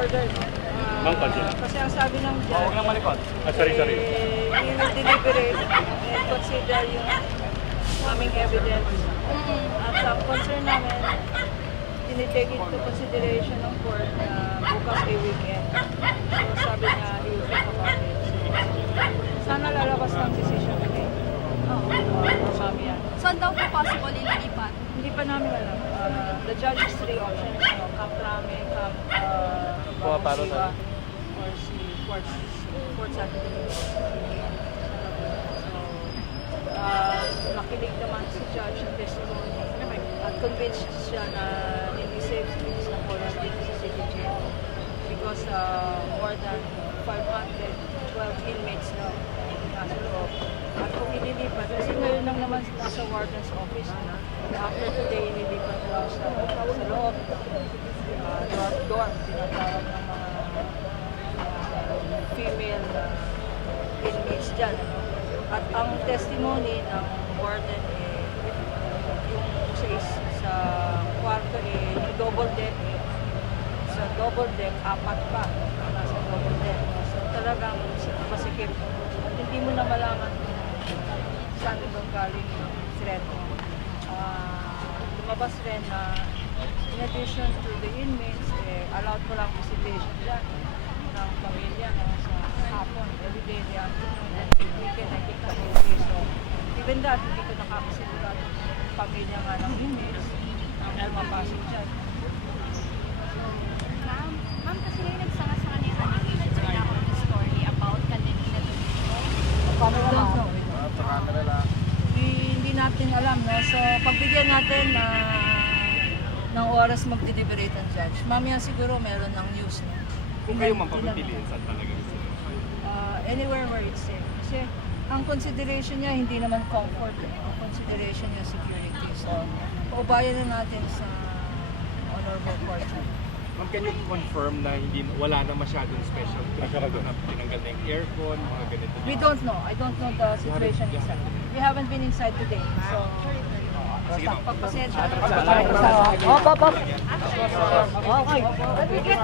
order. Ma'am, continue. Kasi ang sabi ng judge, Huwag lang malikot. Sorry. he will deliberate and consider yung aming evidence. At ang concern namin, tinitake into consideration ng court na bukas ay weekend. So sabi niya, he will think about it. So, sana lalabas ng decision today. Mami yan. Saan daw po possible ililipat? Hindi pa namin alam. The judge has three options. Camp Rame, Camp Siva, or si Fort Saturday. So, nakinig naman si judge ng testimony at convinced siya na hindi safe si Mrs. Napoles dito sa city jail because more than 512 inmates daw nasa loob. At kung ililipat, kasi ngayon lang naman nasa warden's office na after today, ililipat daw sa loob. Dorm, tinatawag ng mga female inmates dyan. At ang testimony ng warden yung sa kwarto double deck. Sa double deck, 4 pa nasa double deck. So talagang masikip. At hindi mo na malaman saan ibang galing yung threat. Lumabas rin na in addition to the inmates, allowed mo lang visitation dyan ng pamilya sa hapon. Every day, the afternoon, and weekend, I think the whole day. So, even that, hindi ko nakakasigurado yung pamilya nga ng inmates na mapasok dyan. Ma'am, kasi ngayon nagsanga-sanga na yung allegations sa Nahon story about Candelina Domingo. Paano na? Hindi natin alam, no? So, pagbigyan natin ng oras mag-deliberate ang judge. Mamaya siguro meron ng news, no? Kung kayo mapapipiliin, saan talaga gusto? Anywhere where it's safe. Kasi ang consideration niya hindi naman comfort. Ang consideration niya security. So, paubayan na natin sa honorable court. Ma'am, can you confirm na wala na masyadong special treatment na tinanggal na yung aircon, mga ganito? We don't know. I don't know the situation inside. We haven't been inside today. So, pagpasensya na. Op. Okay.